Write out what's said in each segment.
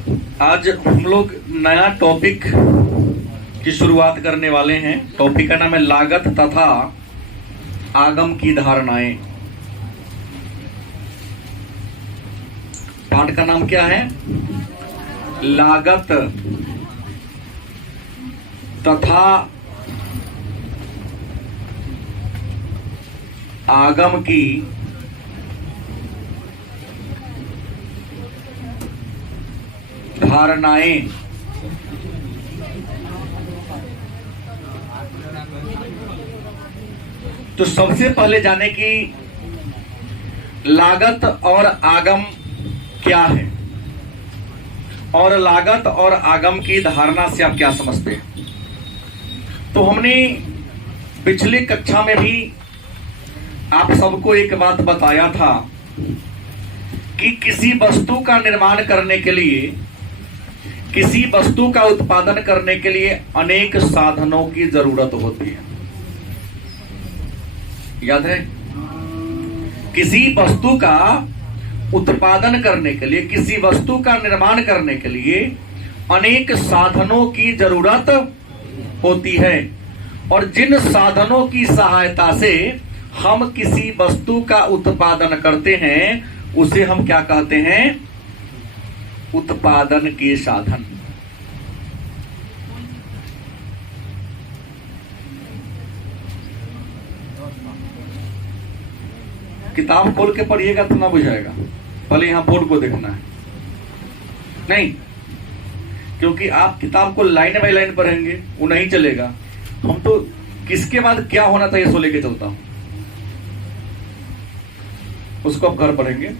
आज हम लोग नया टॉपिक की शुरुआत करने वाले हैं। टॉपिक का नाम है लागत तथा आगम की धारणाएं। पाठ का नाम क्या है? लागत तथा आगम की धारणाएं। तो सबसे पहले जाने की लागत और आगम क्या है और लागत और आगम की धारणा से आप क्या समझते हैं। तो हमने पिछली कक्षा में भी आप सबको एक बात बताया था कि किसी वस्तु का निर्माण करने के लिए, किसी वस्तु का उत्पादन करने के लिए अनेक साधनों की जरूरत होती है। याद है? किसी वस्तु का उत्पादन करने के लिए, किसी वस्तु का निर्माण करने के लिए अनेक साधनों की जरूरत होती है और जिन साधनों की सहायता से हम किसी वस्तु का उत्पादन करते हैं उसे हम क्या कहते हैं? उत्पादन के साधन। किताब खोल के पढ़िएगा तो ना बुझाएगा, पहले यहां बोर्ड को देखना है। नहीं, क्योंकि आप किताब को लाइन बाय लाइन पढ़ेंगे वो नहीं चलेगा। हम तो किसके बाद क्या होना चाहिए सो लेके चलता हूं, उसको आप घर पढ़ेंगे।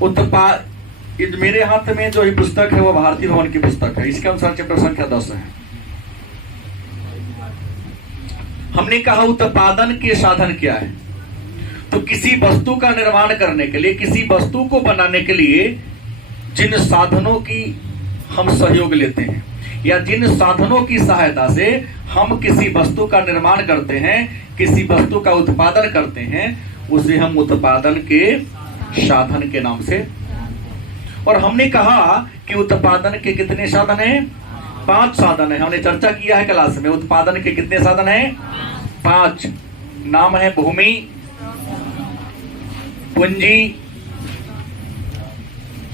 उत्पाद, मेरे हाथ में जो ये पुस्तक है वो भारतीय भवन की पुस्तक है। इसके अनुसार चैप्टर संख्या 10 है। हमने कहा उत्पादन के साधन क्या है। तो किसी वस्तु का निर्माण करने के लिए, किसी वस्तु को बनाने के लिए जिन साधनों की हम सहयोग लेते हैं या जिन साधनों की सहायता से हम किसी वस्तु का निर्माण करते हैं, किसी वस्तु का उत्पादन करते हैं, उसे हम उत्पादन के साधन के नाम से। और हमने कहा कि उत्पादन के कितने साधन हैं? 5 साधन है। हमने चर्चा किया है क्लास में। उत्पादन के कितने साधन हैं? 5। नाम है भूमि, पूंजी,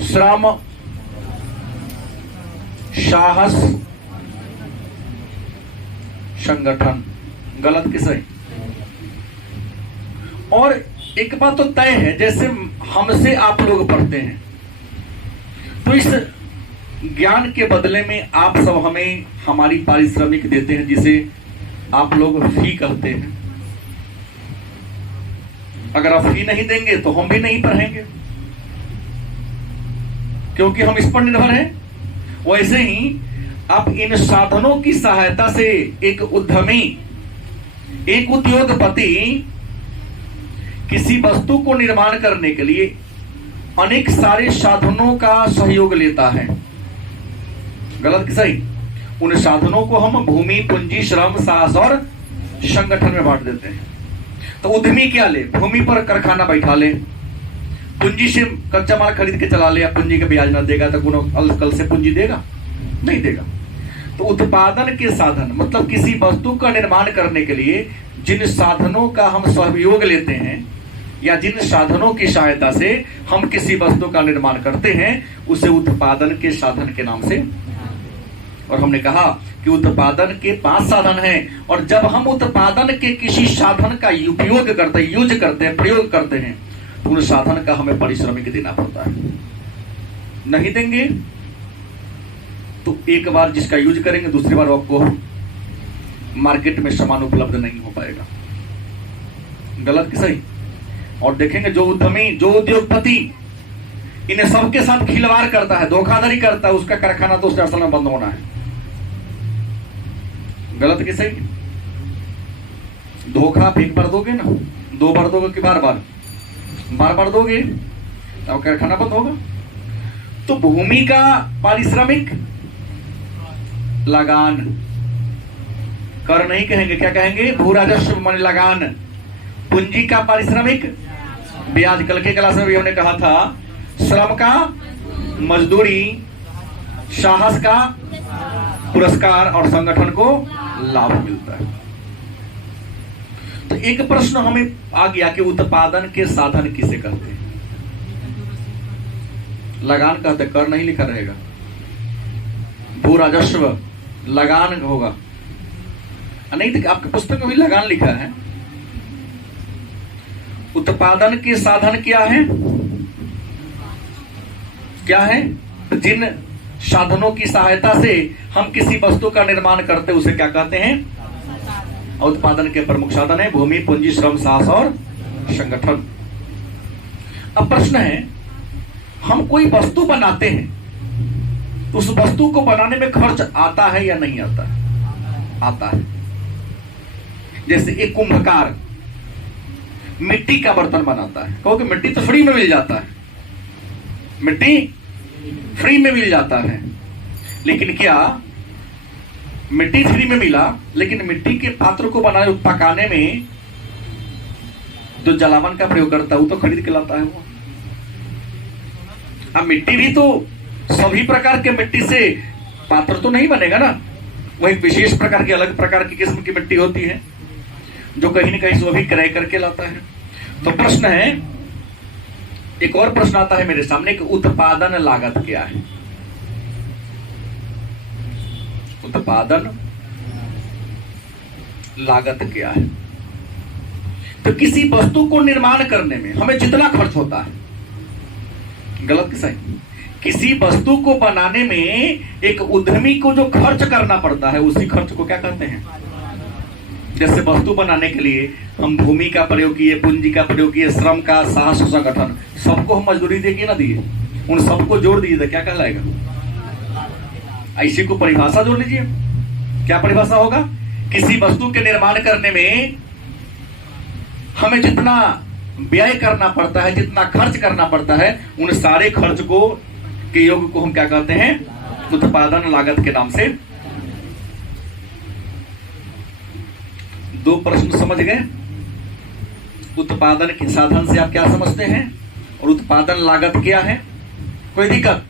श्रम, साहस, संगठन। गलत कि सही? और एक बात तो तय है, जैसे हमसे आप लोग पढ़ते हैं तो इस ज्ञान के बदले में आप सब हमें हमारी पारिश्रमिक देते हैं, जिसे आप लोग फी कहते हैं। अगर आप फी नहीं देंगे तो हम भी नहीं पढ़ेंगे, क्योंकि हम इस पर निर्भर हैं। वैसे ही आप इन साधनों की सहायता से एक उद्यमी, एक उद्योगपति किसी वस्तु को निर्माण करने के लिए अनेक सारे साधनों का सहयोग लेता है। गलत कि सही? उन साधनों को हम भूमि, पूंजी, श्रम, साहस और संगठन में बांट देते हैं। तो उद्यमी क्या ले? भूमि पर कारखाना बैठा ले, पूंजी से कच्चा माल खरीद के चला ले। या पूंजी का ब्याज ना देगा तो कल से पूंजी देगा? नहीं देगा। तो उत्पादन के साधन मतलब किसी वस्तु का निर्माण करने के लिए जिन साधनों का हम सहयोग लेते हैं या जिन साधनों की सहायता से हम किसी वस्तु का निर्माण करते हैं उसे उत्पादन के साधन के नाम से। और हमने कहा कि उत्पादन के 5 साधन हैं और जब हम उत्पादन के किसी साधन का उपयोग करते हैं, यूज करते हैं, प्रयोग करते हैं, तो उन साधन का हमें पारिश्रमिक देना पड़ता है। नहीं देंगे तो एक बार जिसका यूज करेंगे दूसरी बार आपको मार्केट में सामान उपलब्ध नहीं हो पाएगा। गलत कि सही? और देखेंगे जो उद्यमी, जो उद्योगपति इन्हें सबके साथ खिलवाड़ करता है, धोखाधड़ी करता है, उसका कारखाना तो उस में बंद होना है। गलत कि सही? धोखा आप एक बार दोगे ना, 2 बार दोगे कि बार बार दोगे तो कारखाना बंद होगा। तो भूमि का पारिश्रमिक लगान, कर नहीं कहेंगे, क्या कहेंगे? भू राजस्व मन लगान। पूंजी का पारिश्रमिक ब्याज। कल के क्लास में भी हमने कहा था श्रम का मजदूरी, साहस का पुरस्कार और संगठन को लाभ मिलता है। तो एक प्रश्न हमें आ गया कि उत्पादन के साधन किसे कहते हैं? लगान कहते, कर नहीं लिखा रहेगा, भू राजस्व लगान होगा, नहीं तो आपके पुस्तक में भी लगान लिखा है। उत्पादन के साधन क्या है? क्या है? जिन साधनों की सहायता से हम किसी वस्तु का निर्माण करते उसे क्या कहते हैं? उत्पादन के प्रमुख साधन है भूमि, पूंजी, श्रम, साहस और संगठन। अब प्रश्न है, हम कोई वस्तु बनाते हैं तो उस वस्तु को बनाने में खर्च आता है या नहीं आता है? आता है। जैसे एक कुंभकार मिट्टी का बर्तन बनाता है, कहो कि मिट्टी तो फ्री में मिल जाता है, मिट्टी फ्री में मिल जाता है, लेकिन क्या मिट्टी फ्री में मिला, लेकिन मिट्टी के पात्र को बनाने पकाने में जो जलावन का प्रयोग करता है वो तो खरीद के लाता है वो। अब मिट्टी भी तो सभी प्रकार के मिट्टी से पात्र तो नहीं बनेगा ना, वो एक विशेष प्रकार की, अलग प्रकार की किस्म की मिट्टी होती है जो कहीं न कहीं से वो भी क्रय करके लाता है। तो प्रश्न है, एक और प्रश्न आता है मेरे सामने कि उत्पादन लागत क्या है? उत्पादन लागत क्या है? तो किसी वस्तु को निर्माण करने में हमें जितना खर्च होता है, गलत कि सही? किसी वस्तु को बनाने में एक उद्यमी को जो खर्च करना पड़ता है उसी खर्च को क्या कहते हैं? जैसे वस्तु बनाने के लिए हम भूमि का प्रयोग किए, पूंजी का प्रयोग किए, श्रम का, साहस, संगठन, सबको हम मजदूरी देके ना दिए, उन सबको जोड़ दीजिए तो क्या कहलाएगा? ऐसी को परिभाषा जोड़ लीजिए। क्या परिभाषा होगा? किसी वस्तु के निर्माण करने में हमें जितना व्यय करना पड़ता है, जितना खर्च करना पड़ता है, उन सारे खर्च को के योग को हम क्या कहते हैं? उत्पादन लागत के नाम से। दो प्रश्न समझ गए? उत्पादन के साधन से आप क्या समझते हैं और उत्पादन लागत क्या है? कोई दिक्कत?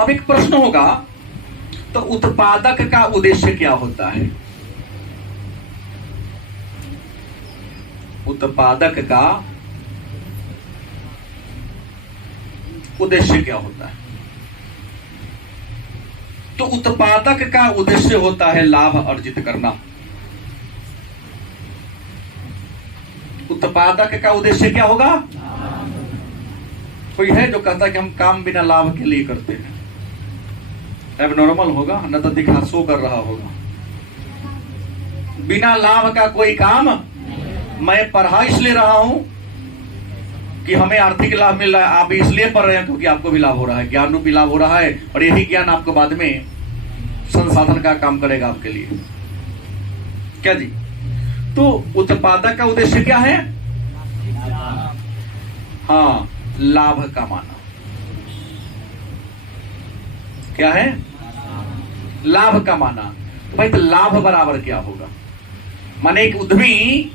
अब एक प्रश्न होगा, तो उत्पादक का उद्देश्य क्या होता है? उत्पादक का उद्देश्य क्या होता है? तो उत्पादक का उद्देश्य होता है लाभ अर्जित करना। उत्पादक का उद्देश्य क्या होगा? कोई है जो कहता है कि हम काम बिना लाभ के लिए करते हैं? एबनॉर्मल होगा, न तो दिखा शो कर रहा होगा। बिना लाभ का कोई काम, मैं पढ़ा इसलिए रहा हूं कि हमें आर्थिक लाभ मिल रहा है, आप इसलिए पढ़ रहे हैं क्योंकि आपको भी लाभ हो रहा है, ज्ञान रूपी लाभ हो रहा है, और यही ज्ञान आपको बाद में संसाधन का काम करेगा आपके लिए। क्या जी? तो उत्पादक का उद्देश्य क्या है? हाँ, लाभ कमाना। क्या है? लाभ कमाना। भाई तो लाभ बराबर क्या होगा? माने एक उद्यमी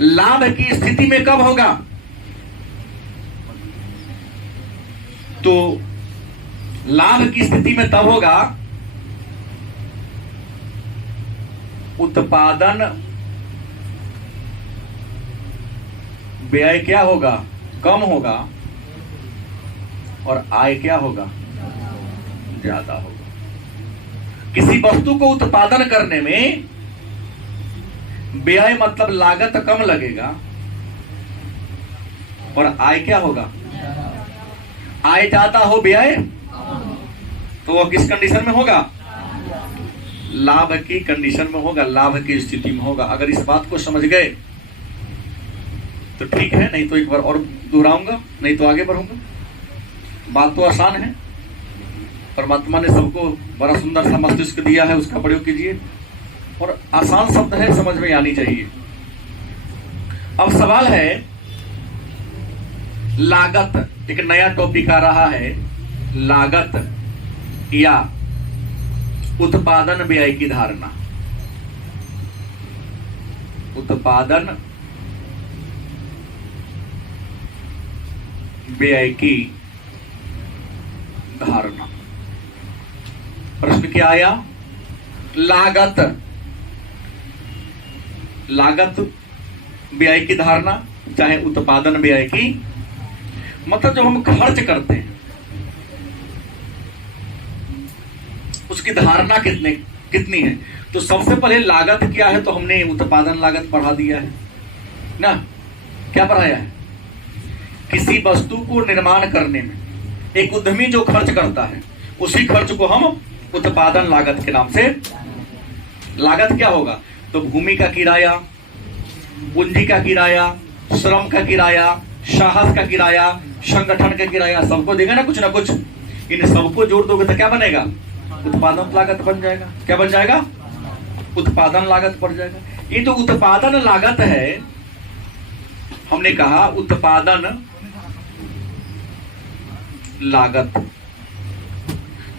लाभ की स्थिति में कब होगा? तो लाभ की स्थिति में तब होगा उत्पादन व्यय क्या होगा? कम होगा, और आय क्या होगा? ज्यादा होगा। किसी वस्तु को उत्पादन करने में व्यय मतलब लागत कम लगेगा, और आय क्या होगा? आय ज्यादा हो, व्यय तो वो किस कंडीशन में होगा? लाभ की कंडीशन में होगा, लाभ की स्थिति में होगा। अगर इस बात को समझ गए तो ठीक है, नहीं तो एक बार और दोहराऊंगा, नहीं तो आगे बढ़ूंगा। बात तो आसान है, परमात्मा ने सबको बड़ा सुंदर सा मस्तिष्क दिया है, उसका प्रयोग कीजिए, और आसान शब्द है, समझ में आनी चाहिए। अब सवाल है लागत, एक नया टॉपिक आ रहा है, लागत या उत्पादन व्यय की धारणा। उत्पादन व्यय की धारणा। प्रश्न क्या आया? लागत, लागत व्यय की धारणा, चाहे उत्पादन व्यय की, मतलब जो हम खर्च करते हैं उसकी धारणा कितनी है। तो सबसे पहले लागत क्या है, तो हमने उत्पादन लागत पढ़ा दिया है ना। क्या पढ़ाया है? किसी वस्तु को निर्माण करने में एक उद्यमी जो खर्च करता है उसी खर्च को हम उत्पादन लागत के नाम से। लागत क्या होगा? तो भूमि का किराया, पूंजी का किराया, श्रम का किराया, साहस का किराया, संगठन का किराया, सबको देगा ना कुछ ना कुछ। इन सबको जोड़ दोगे तो क्या बनेगा? उत्पादन लागत बन जाएगा। क्या बन जाएगा? उत्पादन लागत बढ़ जाएगा। ये तो उत्पादन लागत है। हमने कहा उत्पादन लागत,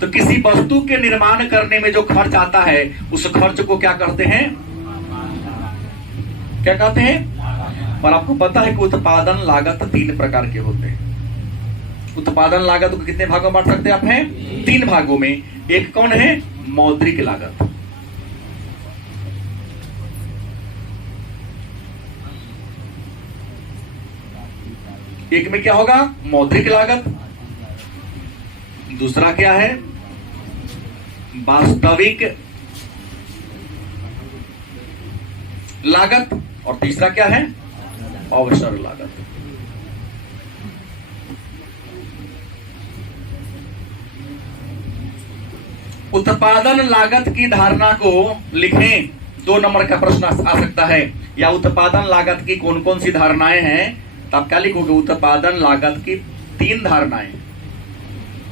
तो किसी वस्तु के निर्माण करने में जो खर्च आता है उस खर्च को क्या करते हैं? क्या कहते हैं? पर आपको पता है कि उत्पादन लागत 3 प्रकार के होते हैं। उत्पादन लागत को कितने भागों में बांट सकते हैं आप? हैं 3 भागों में। एक कौन है? मौद्रिक लागत। एक में क्या होगा? मौद्रिक लागत। दूसरा क्या है? वास्तविक लागत। और तीसरा क्या है? अवसर लागत। उत्पादन लागत की धारणा को लिखें। 2 नंबर का प्रश्न आ सकता है। या उत्पादन लागत की कौन कौन सी धारणाएं हैं, तो आप क्या लिखोगे? उत्पादन लागत की 3 धारणाएं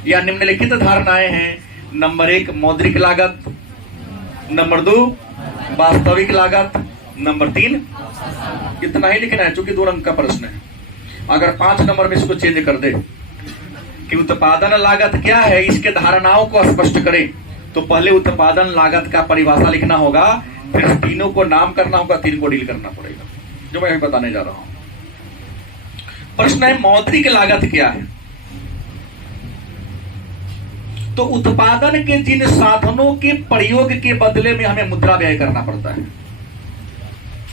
या निम्नलिखित धारणाएं हैं। नंबर 1 मौद्रिक लागत, नंबर 2 वास्तविक लागत, नंबर 3। इतना ही लिखना है चूंकि 2 अंक का प्रश्न है। अगर 5 नंबर में इसको चेंज कर दे कि उत्पादन लागत क्या है, इसके धारणाओं को स्पष्ट करें, तो पहले उत्पादन लागत का परिभाषा लिखना होगा, फिर तीनों को नाम करना होगा, 3 को डील करना पड़ेगा, जो मैं अभी बताने जा रहा हूं। प्रश्न है मौद्रिक लागत क्या है? तो उत्पादन के जिन साधनों के प्रयोग के बदले में हमें मुद्रा व्यय करना पड़ता है,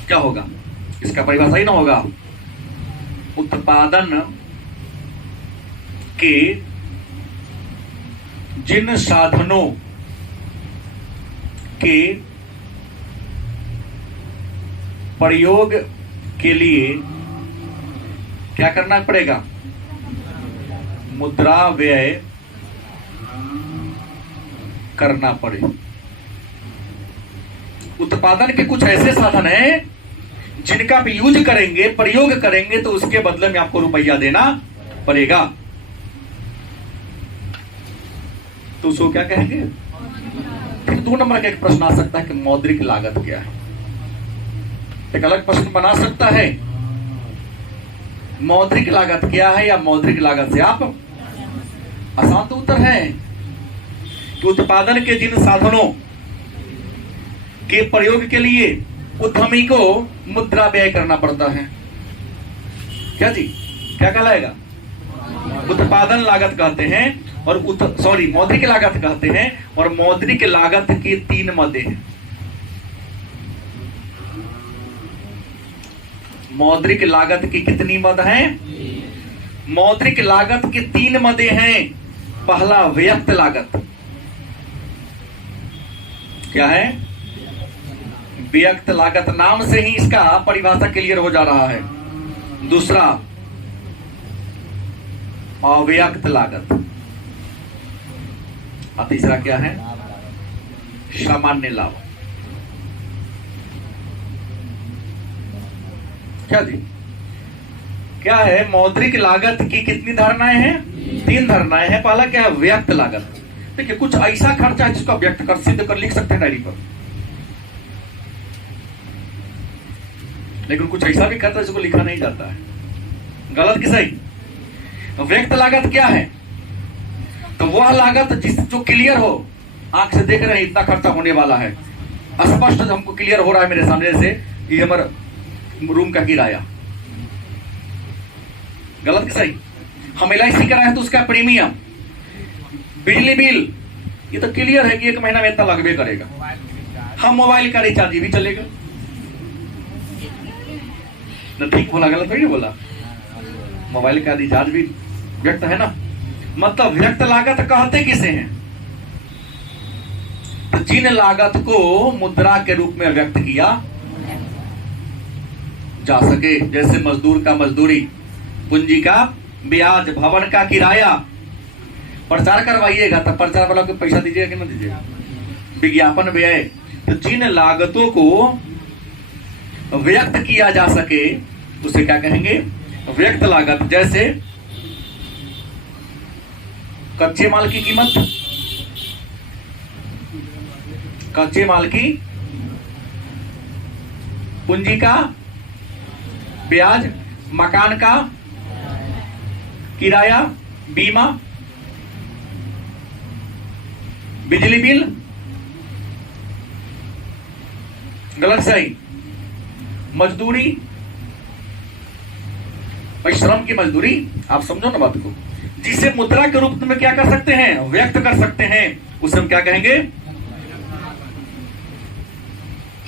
क्या होगा? इसका परिभाषा ही ना होगा। उत्पादन के जिन साधनों के प्रयोग के लिए क्या करना पड़ेगा? मुद्रा व्यय करना पड़े। उत्पादन के कुछ ऐसे साधन हैं जिनका भी यूज करेंगे, प्रयोग करेंगे, तो उसके बदले में आपको रुपया देना पड़ेगा। तो उसको क्या कहेंगे? फिर 2 नंबर का एक प्रश्न आ सकता है कि मौद्रिक लागत क्या है। एक अलग प्रश्न बना सकता है, मौद्रिक लागत क्या है, या मौद्रिक लागत से आप आसान तो उत्तर है कि उत्पादन के जिन साधनों के प्रयोग के लिए उद्यमी को मुद्रा व्यय करना पड़ता है, क्या जी, क्या कहलाएगा? उत्पादन लागत कहते हैं और मौद्रिक लागत कहते हैं। और मौद्रिक लागत की 3 मदें हैं। मौद्रिक लागत की कितनी मद हैं? मौद्रिक लागत की 3 मदें हैं। पहला व्यक्त लागत, क्या है? व्यक्त लागत, नाम से ही इसका परिभाषा क्लियर हो जा रहा है। दूसरा अव्यक्त लागत, और तीसरा क्या है? सामान्य लाभ। क्या जी, क्या है? मौद्रिक लागत की कितनी धारणाएं हैं? 3 धारणाएं हैं। पहला क्या है? व्यक्त लागत। देखिए, कुछ ऐसा खर्चा है जिसको व्यक्त कर सिद्ध कर लिख सकते हैं डायरी पर, लेकिन कुछ ऐसा भी खर्चा जिसको लिखा नहीं जाता है। गलत कि सही? व्यक्त लागत क्या है? तो वह लागत जो क्लियर हो, आंख से देख रहे हैं इतना खर्चा होने वाला है, स्पष्ट हमको क्लियर हो रहा है मेरे सामने से, ये हमारा रूम का किराया। गलत कि सही? हम LIC कराए तो उसका प्रीमियम, बिजली बिल, ये तो क्लियर है कि 1 महीना में इतना लगबे करेगा। हाँ, मोबाइल का रिचार्ज भी चलेगा ना, ठीक बोला गलत नहीं बोला? मोबाइल का रिचार्ज भी व्यक्त है ना, मतलब व्यक्त लागत कहते किसे हैं? तो जिन लागत को मुद्रा के रूप में व्यक्त किया जा सके, जैसे मजदूर का मजदूरी, पूंजी का ब्याज, भवन का किराया। प्रचार करवाइएगा तो प्रचार वालों को पैसा दीजिएगा कि ना दीजिएगा? विज्ञापन व्यय। तो जिन लागतों को व्यक्त किया जा सके उसे क्या कहेंगे? व्यक्त लागत। जैसे कच्चे माल की कीमत, कच्चे माल की, पूंजी का ब्याज, मकान का किराया, बीमा, बिजली बिल। गलत सही? मजदूरी, भाई श्रम की मजदूरी, आप समझो ना बात को। जिसे मुद्रा के रूप में क्या कर सकते हैं? व्यक्त कर सकते हैं, उसे हम क्या कहेंगे?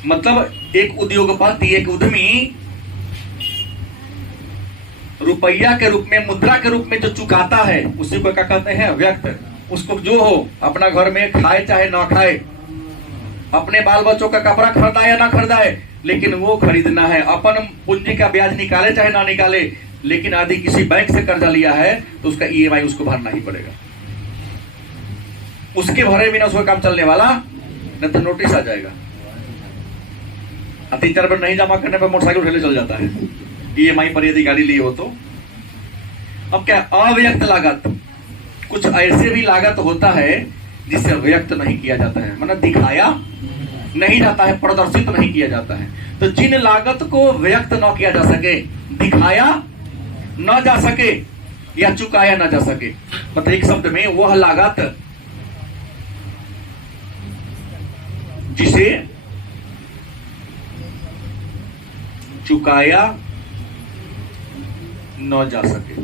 मतलब एक उद्योगपति, एक उद्यमी रुपया के रूप में, मुद्रा के रूप में जो चुकाता है उसी को क्या कहते हैं? व्यक्त। उसको जो हो, अपना घर में खाए चाहे ना खाए, अपने बाल बच्चों का कपड़ा खरीदाए या ना खरीदाए, लेकिन वो खरीदना है। अपन पूंजी का ब्याज निकाले चाहे ना निकाले, लेकिन यदि किसी बैंक से कर्जा लिया है तो उसका ईएमआई उसको भरना ही पड़ेगा। उसके भरे बिना उसका काम चलने वाला नहीं, तो नोटिस आ जाएगा। 3-4 बार नहीं जमा करने पर मोटरसाइकिल उठे चल जाता है, ईएमआई पर यदि गाड़ी ली हो तो। अब क्या अव्यक्त लागत? कुछ ऐसे भी लागत होता है जिसे व्यक्त नहीं किया जाता है, मतलब दिखाया नहीं जाता है, प्रदर्शित नहीं किया जाता है। तो जिन लागत को व्यक्त न किया जा सके, दिखाया न जा सके या चुकाया न जा सके, मतलब एक शब्द में वह लागत जिसे चुकाया न जा सके।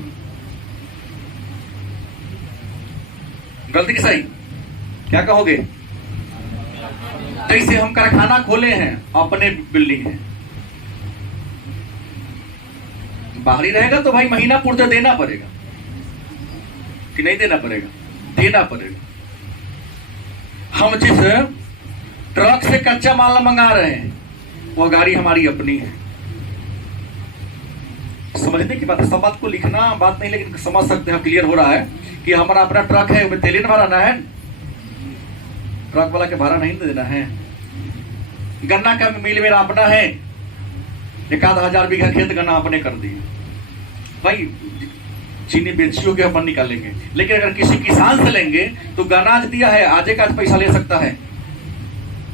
गलती की सही? क्या कहोगे? जैसे हम कारखाना खोले हैं, अपने बिल्डिंग है, बाहरी रहेगा तो भाई महीना पूर्ति देना पड़ेगा कि नहीं देना पड़ेगा? देना पड़ेगा। हम जिस ट्रक से कच्चा माल मंगा रहे हैं वो गाड़ी हमारी अपनी है। समझने की बात है, सब बात को लिखना बात नहीं, लेकिन समझ सकते हैं, क्लियर हो रहा है कि हमारा अपना ट्रक है, उसमें तेल ही भराना है, ट्रक वाला के भाड़ा नहीं देना है। गन्ना का मिल मेरा अपना है, 1,000 बीघा खेत गन्ना अपने कर दिए, भाई चीनी बेचियों के अपन निकालेंगे। लेकिन अगर किसी किसान से लेंगे तो गन्ना आज दिया है, आज का आज पैसा ले सकता है।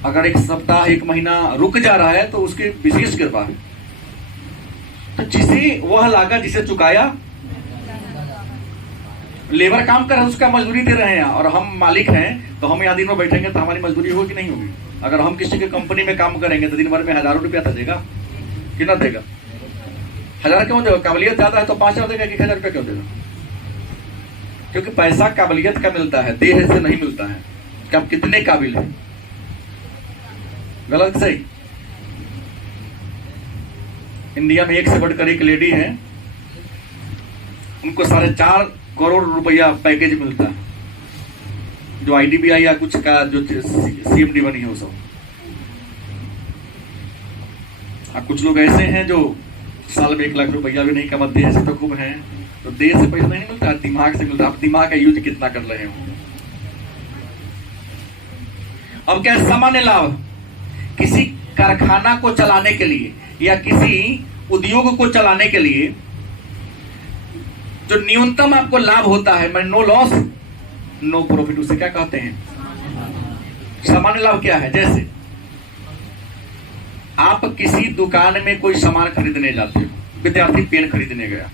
अगर 1 सप्ताह 1 महीना रुक जा रहा है तो उसकी विशेष कृपा है। तो जिसे वह लागत जिसे चुकाया, लेबर काम कर रहे हैं उसका मजदूरी दे रहे हैं, और हम मालिक हैं तो हम यहाँ दिन में बैठेंगे तो हमारी मजदूरी होगी कि नहीं होगी? अगर हम किसी की कंपनी में काम करेंगे तो दिन भर में हजारों रुपया तो देगा कि ना देगा? 1000 क्यों देगा? काबिलियत ज्यादा है तो 5000 देगा कि 1000 रुपया क्यों देगा? क्योंकि पैसा काबिलियत का मिलता है, देह से नहीं मिलता है कि आप कितने काबिल हैं। गलत सही? इंडिया में एक से बढ़कर एक लेडी है, उनको 4.5 करोड़ रुपया पैकेज मिलता है, जो आईडीबीआई या कुछ का जो सीएमडी बनी है वो सब। कुछ लोग ऐसे हैं जो साल में 1 लाख रुपया भी नहीं कमाते, ऐसे तो खूब हैं। तो देश से पैसा नहीं मिलता, दिमाग से मिलता है। आप दिमाग का यूज कितना कर रहे हो? अब क्या सामान्य लाभ? किसी कारखाना को चलाने के लिए या किसी उद्योग को चलाने के लिए जो न्यूनतम आपको लाभ होता है, मैं नो लॉस नो प्रॉफिट, उसे क्या कहते हैं? सामान्य लाभ क्या है? जैसे आप किसी दुकान में कोई सामान खरीदने जाते हो, विद्यार्थी पेन खरीदने गया,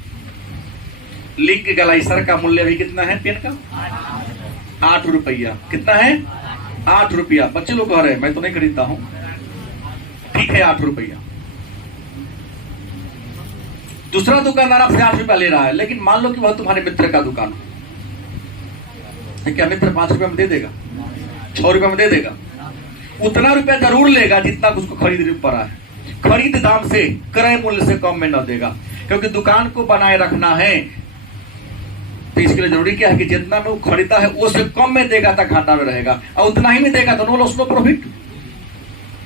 लिंक ग्लाइसर का मूल्य भी कितना है? पेन का 8 रुपया। कितना है? 8 रुपया। बच्चे लोग कह रहे हैं मैं तो नहीं खरीदता हूं, ठीक है 8 रुपया। दूसरा दुकानदार आपसे 8 रुपया ले रहा है, लेकिन मान लो कि वह तुम्हारे मित्र का दुकान हो, क्या मित्र 5 रुपए में दे देगा? 6 रुपए में दे देगा? उतना रुपया जरूर लेगा जितना उसको खरीद पड़ा है। खरीद दाम से, क्रय मूल्य से कम में न देगा, क्योंकि दुकान को बनाए रखना है। तो इसके लिए जरूरी क्या है कि जितना में वो खरीदा है उससे कम में देगा तक घाटा में रहेगा, और उतना ही में देगा तो नो लॉस नो प्रॉफिट,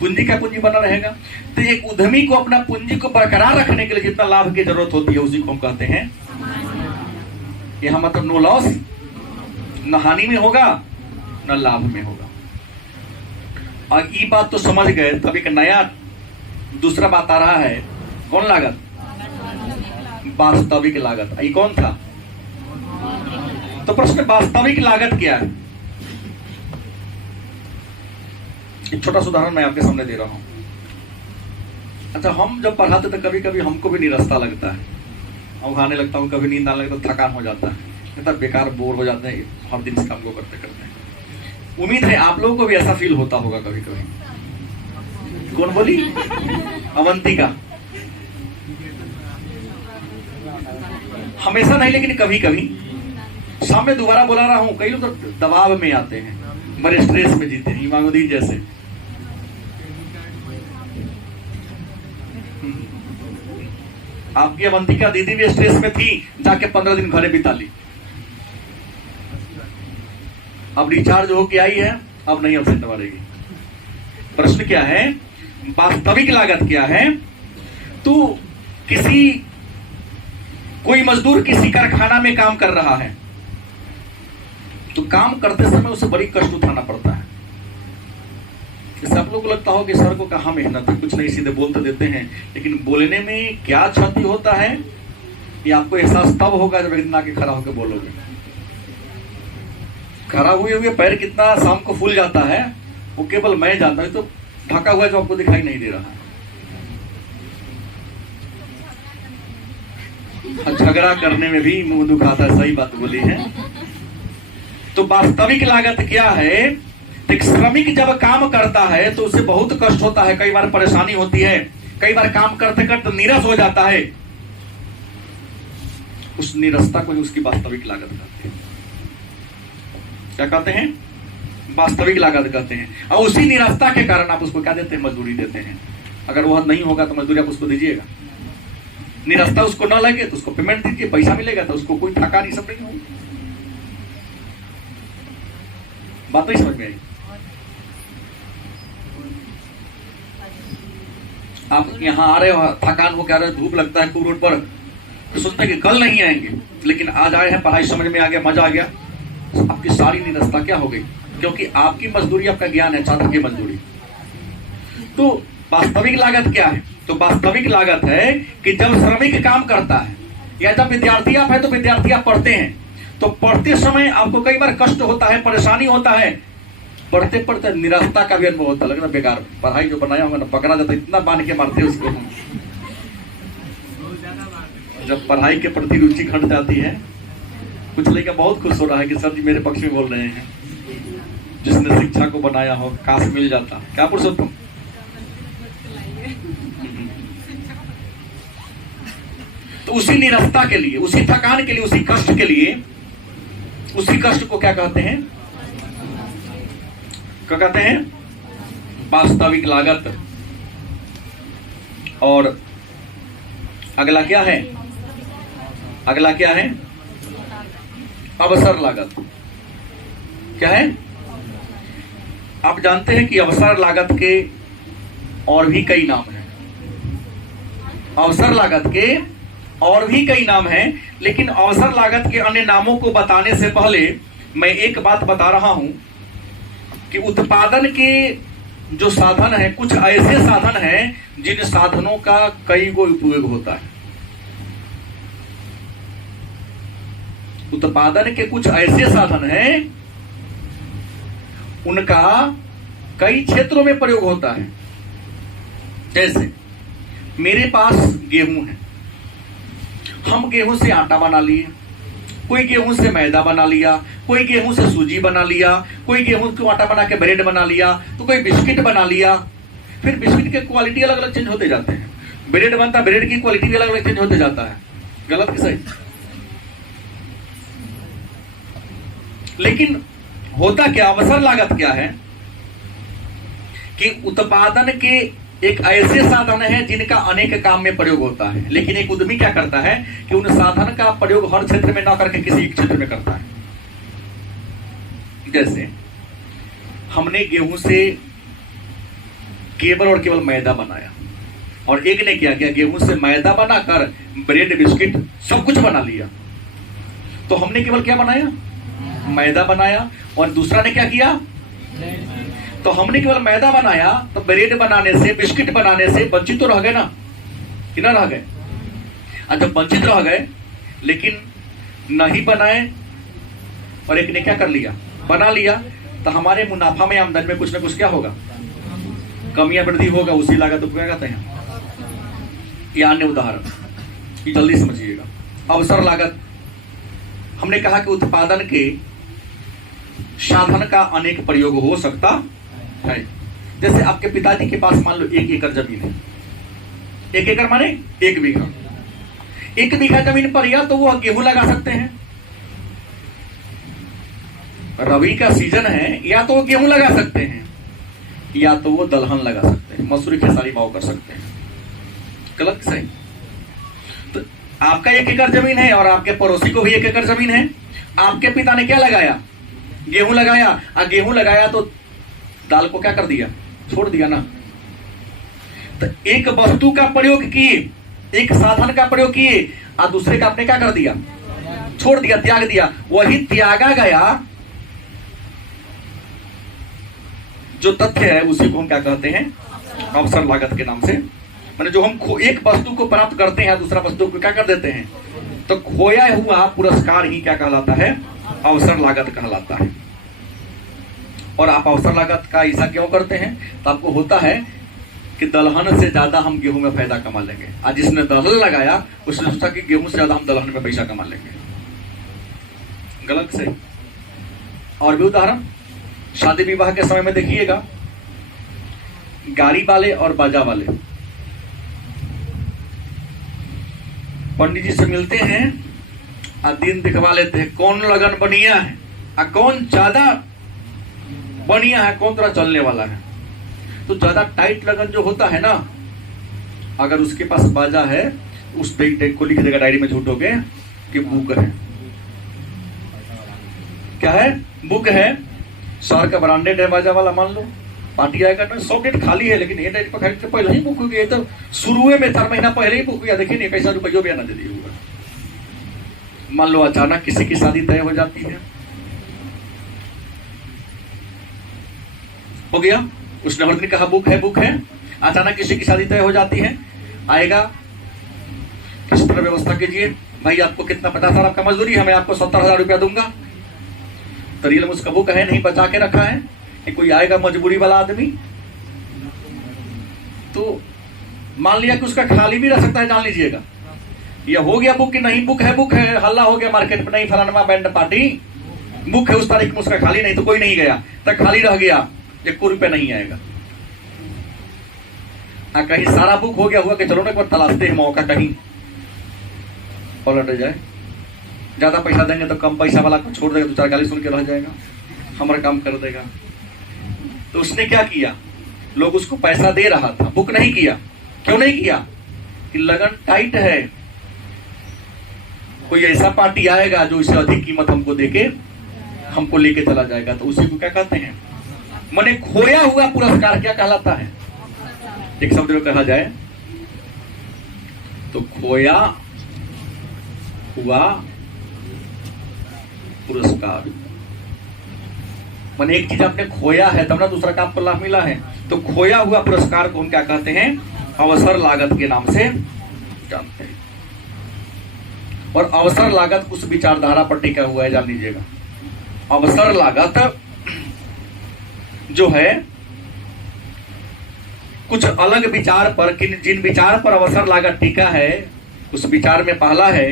पूंजी का पूंजी बना रहेगा। तो एक उद्यमी को अपना पूंजी को बरकरार रखने के लिए जितना लाभ की जरूरत होती है उसी को हम कहते हैं। यहां मतलब नो लॉस, न हानि में होगा न लाभ में होगा। और ये बात तो समझ गए। तब एक नया दूसरा बात आ रहा है, कौन लागत? वास्तविक लागत। ये कौन था? तो प्रश्न वास्तविक लागत क्या है? एक छोटा सा उदाहरण मैं आपके सामने दे रहा हूं। अच्छा, हम जब पढ़ाते तो कभी कभी हमको भी निराशा लगता है, और खाने लगता हूँ, कभी नींद आने लगता है, थकान हो जाता है, इतना बेकार बोर हो जाते हैं हर दिन इस काम को करते करते। उम्मीद है आप लोगों को भी ऐसा फील होता होगा कभी कभी। कौन बोली? अवंतिका। हमेशा नहीं, लेकिन कभी कभी। सामने दोबारा बुला रहा हूं, कई लोग तो दबाव में आते हैं, बड़े स्ट्रेस में जीते हैं, इमामुद्दीन जैसे। आपकी अवंतिका दीदी भी स्ट्रेस में थी, जाके 15 दिन घरे बिता ली। अब रिचार्ज होके आई है, अब नहीं अपसेट मारेगी। प्रश्न क्या है? वास्तविक लागत क्या है? तो कोई मजदूर किसी कारखाना में काम कर रहा है, तो काम करते समय उसे बड़ी कष्ट उठाना पड़ता है। सब लोग को लगता हो कि सर को कहाँ मेहनत है, कुछ नहीं, सीधे बोलते देते हैं, लेकिन बोलने में क्या क्षति होता है ये आपको एहसास तब होगा जब इतना के खड़ा होकर बोलोगे। खड़ा हुए हुए पैर कितना शाम को फूल जाता है वो केवल मैं जानता हूं, तो ढका हुआ जो आपको दिखाई नहीं दे रहा है। झगड़ा करने में भी मुंह दुखाता है, सही बात बोली है। तो वास्तविक लागत क्या है? एक श्रमिक जब काम करता है तो उसे बहुत कष्ट होता है, कई बार परेशानी होती है, कई बार काम करते करते नीरस हो जाता है। उस निरसता को उसकी वास्तविक लागत कहते हैं। क्या कहते हैं? वास्तविक लागत कहते हैं। और उसी निरसता के कारण आप उसको क्या देते हैं? मजदूरी देते हैं। अगर वह नहीं होगा तो मजदूरी आप उसको दीजिएगा। निरसता उसको ना लगे तो उसको पेमेंट दीजिए, पैसा मिलेगा तो उसको कोई थका नहीं, सब नहीं होगी। बात नहीं समझ में आई? आप यहाँ आ रहे हो, थकान हो, क्या धूप लगता है खूब रोड पर, तो सोचते हैं कि कल नहीं आएंगे, लेकिन आज आए हैं, पढ़ाई समझ में आ गया, मजा आ गया। आपकी सारी निरसता क्या हो गई? क्योंकि आपकी मजदूरी, आपका ज्ञान है, छात्र की मजदूरी। तो वास्तविक लागत क्या है? तो वास्तविक लागत है कि जब श्रमिक काम करता है, या जब विद्यार्थी आप है तो विद्यार्थी आप पढ़ते हैं, तो पढ़ते समय आपको कई बार कष्ट होता है, परेशानी होता है, पढ़ते पढ़ते निराशा का भी अनुभव होता है, लगना बेकार पढ़ाई जो बनाया होगा ना, पकड़ा जाता, इतना बांध के मारते हैं उसको। जब पढ़ाई के प्रति रुचि घट जाती है, कुछ लड़का बहुत खुश हो रहा है कि सर जी मेरे पक्ष में बोल रहे हैं, जिसने शिक्षा को बनाया हो, काश मिल जाता। क्या पुरुषोत्तम? तो उसी निरसता के लिए, उसी थकान के लिए, उसी कष्ट के लिए, उसी कष्ट को क्या कहते हैं? क्या कहते हैं? वास्तविक लागत। और अगला क्या है? अगला क्या है? अवसर लागत। क्या है? आप जानते हैं कि अवसर लागत के और भी कई नाम हैं। अवसर लागत के और भी कई नाम हैं, लेकिन अवसर लागत के अन्य नामों को बताने से पहले मैं एक बात बता रहा हूं कि उत्पादन के जो साधन है, कुछ ऐसे साधन हैं जिन साधनों का कई गो उपयोग होता है। उत्पादन के कुछ ऐसे साधन हैं, उनका कई क्षेत्रों में प्रयोग होता है। जैसे मेरे पास गेहूं है, हम गेहूं से आटा बना लिए, कोई गेहूं से मैदा बना लिया, कोई गेहूं से सूजी बना लिया, कोई गेहूं को आटा बना के ब्रेड बना लिया, तो कोई बिस्किट बना लिया। फिर बिस्किट के क्वालिटी अलग अलग चेंज होते जाते हैं। ब्रेड बनता, ब्रेड की क्वालिटी भी अलग अलग चेंज होते जाता है। गलत कि सही? लेकिन होता क्या, अवसर लागत क्या है कि उत्पादन के एक ऐसे साधन है जिनका अनेक काम में प्रयोग होता है, लेकिन एक उद्यमी क्या करता है कि उन साधन का प्रयोग हर क्षेत्र में ना करके किसी एक क्षेत्र में करता है। जैसे हमने गेहूं से केवल और केवल मैदा बनाया, और एक ने क्या किया, गेहूं से मैदा बनाकर ब्रेड बिस्किट सब कुछ बना लिया। तो हमने केवल क्या बनाया, मैदा बनाया, और दूसरा ने क्या किया, तो हमने केवल मैदा बनाया, तो ब्रेड बनाने से बिस्किट बनाने से वंचित तो रह गए ना, कि ना रह गए। अच्छा, वंचित रह गए लेकिन नहीं बनाए, और एक ने क्या कर लिया, बना लिया, तो हमारे मुनाफा में, आमदनी में कुछ ना कुछ क्या होगा, कमियां वृद्धि होगा। उसी लागत को क्या कहते हैं, ये अन्य उदाहरण जल्दी समझिएगा। अवसर लागत, हमने कहा कि उत्पादन के साधन का अनेक प्रयोग हो सकता है। जैसे आपके पिताजी के पास मान लो 1 एकड़ जमीन है, 1 एकड़ माने 1 बीघा। 1 बीघा जमीन पर या तो वो गेहूं लगा सकते हैं, रबी का सीजन है, या तो वो गेहूं लगा सकते हैं, या तो वो दलहन लगा सकते हैं, मसूरी खेसारी भाव कर सकते हैं। गलत सही? तो आपका 1 एकड़ जमीन है और आपके पड़ोसी को भी 1 एकड़ जमीन है। आपके पिता ने क्या लगाया, गेहूं लगाया, और गेहूं लगाया तो दाल को क्या कर दिया, छोड़ दिया ना। तो एक वस्तु का प्रयोग किए, एक साधन का प्रयोग किए, और दूसरे का आपने क्या कर दिया, छोड़ दिया, त्याग दिया। वही त्यागा गया जो तथ्य है, उसी को हम क्या कहते हैं, अवसर लागत के नाम से। माने जो हम एक वस्तु को प्राप्त करते हैं, दूसरा वस्तु को क्या कर देते हैं, तो खोया हुआ पुरस्कार ही क्या कहलाता है, अवसर लागत कहलाता है। और आप अवसर लागत का ऐसा क्यों करते हैं, तो आपको होता है कि दलहन से ज्यादा हम गेहूं में फायदा कमा लेंगे। आज जिसने दलहन लगाया उसने सोचा कि गेहूं से ज्यादा हम दलहन में पैसा कमा लेंगे। गलत से। और भी उदाहरण, शादी विवाह के समय में देखिएगा, गाड़ी वाले और बाजा वाले पंडित जी से मिलते हैं और दिन दिखवा लेते हैं, कौन लगन बढ़िया है और कौन ज्यादा बढ़िया है, कौन तरह चलने वाला है। तो ज्यादा टाइट लगन जो होता है ना, अगर उसके पास बाजा है, उस डेट को लिख देगा डायरी में झूठ हो गए कि बुक है। क्या है, बुक है, शहर का ब्रांडेड है बाजा वाला, मान लो पार्टी आएगा ना, 100 डेट खाली है, लेकिन ये डेट पर खरीद के पहले ही बुक हो गया, तो शुरू में 4 महीना पहले ही बुक हुआ। देखिए नहीं कैसा रुपये भी आना दे दिया होगा। मान लो अचानक किसी की शादी तय हो जाती है, हो गया, उसने हर दिन कहा बुक है बुक है, अचानक किसी की शादी तय हो जाती है, आएगा, किस तरह व्यवस्था कीजिए भाई, आपको कितना 50,000 आपका मजदूरी है, मैं आपको 70,000 रुपया दूंगा। तो रियल में उसका बुक है, नहीं बचा के रखा है, कि कोई आएगा मजबूरी वाला आदमी, तो मान लिया कि उसका खाली भी रह सकता है। जान लीजिएगा, यह हो गया बुक कि नहीं, बुक है, हल्ला हो गया मार्केट में, नहीं फलाना बैंड पार्टी बुक है, उस तारीख में उसका खाली नहीं, तो कोई नहीं गया, तक खाली रह गया, 1 रुपया नहीं आएगा। कहीं सारा बुक हो गया हुआ कि चलो ना एक बार तलाशते हैं मौका, कहीं पलट जाए, ज्यादा पैसा देंगे तो कम पैसा वाला को छोड़ देगा, 2-4 गाली सुन के रह जाएगा, हमारा काम कर देगा। तो उसने क्या किया, लोग उसको पैसा दे रहा था, बुक नहीं किया। क्यों नहीं किया, कि लगन टाइट है, कोई ऐसा पार्टी आएगा जो इससे अधिक कीमत हमको देके हमको लेके चला जाएगा। तो उसी को क्या कहते हैं, माने खोया हुआ पुरस्कार क्या कहलाता है। एक शब्द में कहा जाए तो खोया हुआ पुरस्कार, माने एक चीज आपने खोया है तब ना दूसरा काम पर लाभ मिला है। तो खोया हुआ पुरस्कार को हम क्या कहते हैं, अवसर लागत के नाम से जानते हैं। और अवसर लागत उस विचारधारा पर टिका हुआ है, जान लीजिएगा। अवसर लागत जो है कुछ अलग विचार पर, जिन विचार पर अवसर लागत टिका है, उस विचार में पहला है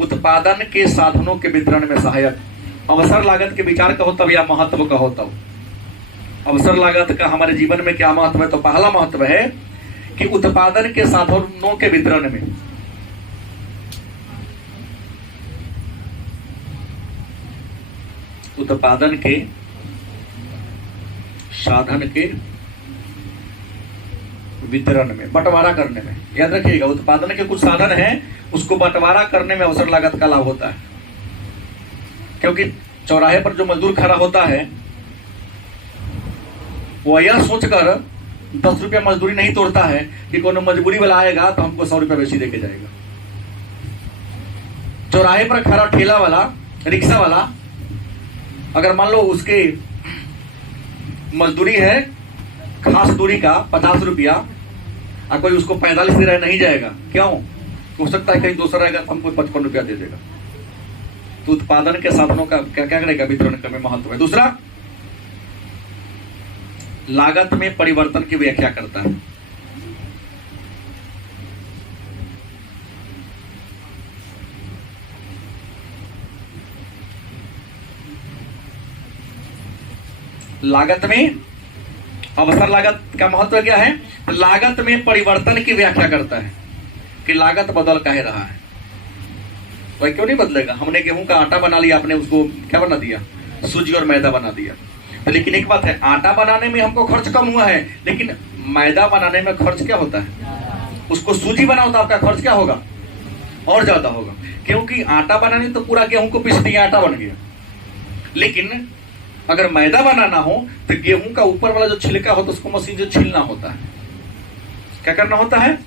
उत्पादन के साधनों के वितरण में सहायक। अवसर लागत के विचार कहो तब या महत्व कहो तब। अवसर लागत का हमारे जीवन में क्या महत्व है, तो पहला महत्व है कि उत्पादन के साधनों के वितरण में, उत्पादन के साधन के वितरण में, बंटवारा करने में। याद रखिएगा, उत्पादन के कुछ साधन हैं, उसको बंटवारा करने में अवसर लागत का लाभ होता है। क्योंकि चौराहे पर जो मजदूर खड़ा होता है वो यह सोचकर 10 रुपया मजदूरी नहीं तोड़ता है कि कोनो मजबूरी वाला आएगा तो हमको 100 रुपया बेची देके जाएगा। चौराहे पर खड़ा ठेला वाला, रिक्शा वाला, अगर मान लो उसके मजदूरी है खास दूरी का 50 रुपया, और कोई उसको 45 दे रहा नहीं जाएगा, क्यों? हो सकता है कहीं दूसरा रहेगा तो हमको 55 रुपया दे देगा। तो उत्पादन के साधनों का क्या क्या करेगा, वितरण का में महत्व है। दूसरा, लागत में परिवर्तन की व्याख्या करता है। लागत में, अवसर लागत का महत्व क्या है? लागत में परिवर्तन की व्याख्या करता है कि लागत बदल काहे रहा है। वही क्यों नहीं बदलेगा? हमने गेहूं का आटा बना लिया, आपने उसको क्या बना दिया? सूजी और मैदा बना दिया। तो लेकिन एक बात है, आटा बनाने में हमको खर्च कम हुआ है, लेकिन मैदा बनाने में खर्च क्या होता है? उसको सूजी बनाओ तो आपका खर्च क्या होगा? और ज्यादा होगा। क्योंकि आटा बनाने तो पूरा गेहूं को पीस दिया, आटा बन गया। लेकिन अगर मैदा बनाना हो तो गेहूं का ऊपर वाला जो छिलका होता है उसको मशीन से छीलना होता है। क्या करना होता है?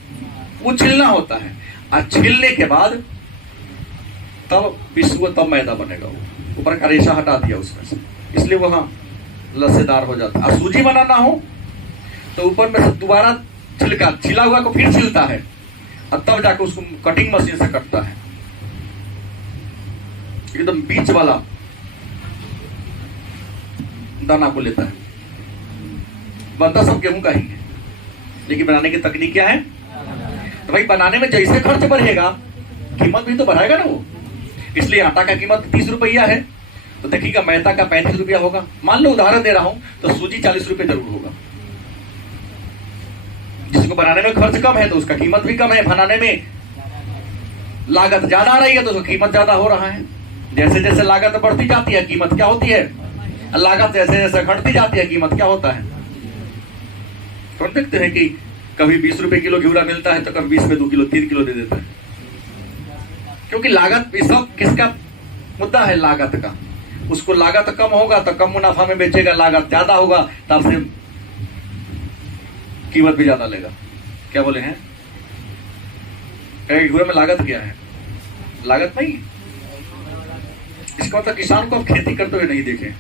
वो छीलना होता है, और छीलने के बाद तब पिसुआ, तब मैदा बनेगा। वो ऊपर का रेशा हटा दिया उसमें से, इसलिए वहां लस्सेदार हो जाता है। और सूजी बनाना हो तो ऊपर में से दोबारा छिलका, छिला हुआ को फिर छिलता है, और तब जाकर उसको कटिंग मशीन से कटता है। एकदम बीच वाला दाना को लेता है। बनता सब गेहूं का ही है, लेकिन बनाने की तकनीक क्या है? तो भाई बनाने में जैसे खर्च बढ़ेगा, कीमत भी तो बढ़ाएगा ना वो। इसलिए आटा का कीमत 30 रुपया है, तो देखिएगा मैदा का 35 रुपया होगा। मान लो उदाहरण दे रहा हूं, तो सूजी 40 रुपये जरूर होगा। जिसको बनाने में खर्च कम है तो उसका कीमत भी कम है, बनाने में लागत ज्यादा आ रही है तो उसका कीमत ज्यादा हो रहा है। जैसे जैसे लागत बढ़ती जाती है, कीमत क्या होती है? लागत जैसे जैसे घटती जाती है, कीमत क्या होता है? तो देखते हैं कि कभी 20 रुपए किलो घिउरा मिलता है तो कभी 20 में 2 किलो 3 किलो दे देता है। क्योंकि लागत, इस सब किसका मुद्दा है? लागत का। उसको लागत कम होगा तो कम मुनाफा में बेचेगा, लागत ज्यादा होगा तब से कीमत भी ज्यादा लेगा। क्या बोले हैं? घिउरा में लागत क्या है? लागत नहीं। इसका मतलब किसान को आप खेती करते हुए नहीं देखे।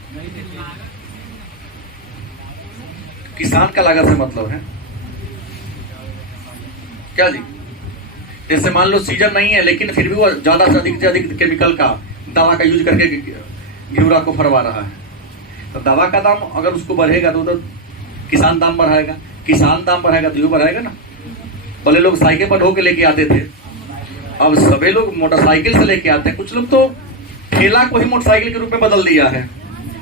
किसान का लागत से मतलब है क्या जी? जैसे मान लो सीजन नहीं है, लेकिन फिर भी वो ज्यादा से अधिक केमिकल का, दवा का यूज करके घिउरा को फरवा रहा है, तो दवा का दाम अगर उसको बढ़ेगा तो उधर किसान दाम बढ़ाएगा, किसान दाम बढ़ाएगा तो ये बढ़ाएगा ना। पहले लोग साइकिल पर ढो के लेके आते थे, अब सभी लोग मोटरसाइकिल से लेके आते हैं। कुछ लोग तो ठेला को ही मोटरसाइकिल के रूप में बदल दिया है,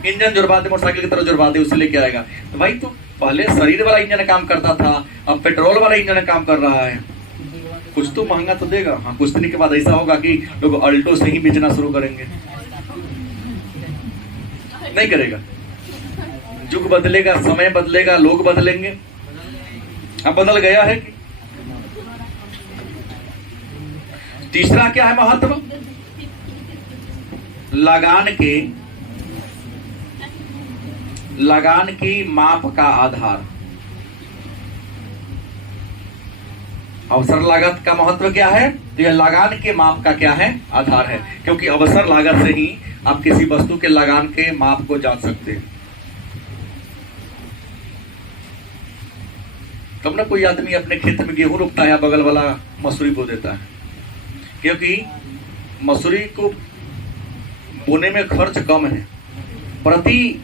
इंजन जुड़वा दे, मोटरसाइकिल की तरह जुड़वा दे, उससे लेके आएगा। तो भाई तो पहले शरीर वाला इंजन काम करता था, अब पेट्रोल वाला इंजन काम कर रहा है। कुछ तो महंगा तो देगा। हाँ, कुछ दिन के बाद ऐसा होगा कि लोग अल्टो से ही बेचना शुरू करेंगे। नहीं करेगा? युग बदलेगा, समय बदलेगा, लोग बदलेंगे। अब बदल गया है। तीसरा क्या है महत्व? लगान की माप का आधार। अवसर लागत का महत्व क्या है? तो यह लगान के माप का क्या है? आधार है। क्योंकि अवसर लागत से ही आप किसी वस्तु के लगान के माप को जान सकते हैं। तब ना कोई आदमी अपने खेत में गेहूं रोपता है, बगल वाला मसूरी बो देता है, क्योंकि मसूरी को बोने में खर्च कम है, प्रति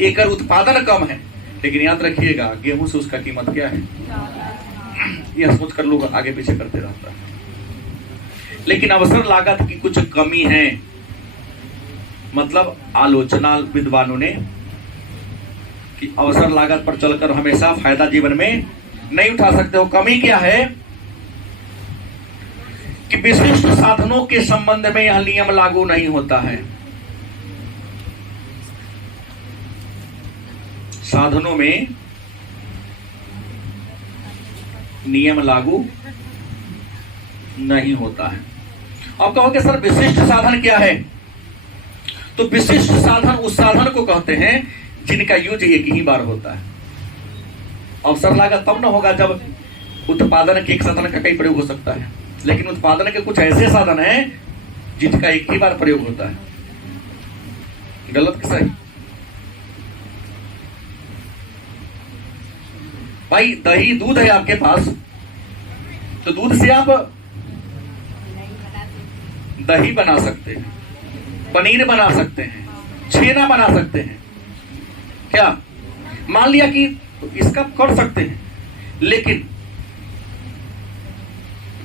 एकड़ उत्पादन कम है, लेकिन याद रखिएगा गेहूं से उसका कीमत क्या है, यह सोचकर लोग आगे पीछे करते रहता है। लेकिन अवसर लागत की कुछ कमी है, मतलब आलोचना विद्वानों ने कि अवसर लागत पर चलकर हमेशा फायदा जीवन में नहीं उठा सकते हो। कमी क्या है कि विशिष्ट साधनों के संबंध में यह नियम लागू नहीं होता है। साधनों में नियम लागू नहीं होता है। अब कहोगे सर विशिष्ट साधन क्या है? तो विशिष्ट साधन उस साधन को कहते हैं जिनका यूज एक ही बार होता है। अवसर लागत तब न होगा जब उत्पादन के एक साधन का कई प्रयोग हो सकता है, लेकिन उत्पादन के कुछ ऐसे साधन हैं जिनका एक ही बार प्रयोग होता है। गलत कि सही? भाई दही दूध है आपके पास, तो दूध से आप दही बना सकते हैं, पनीर बना सकते हैं, छेना बना सकते हैं। क्या मान लिया कि इसका कर सकते हैं, लेकिन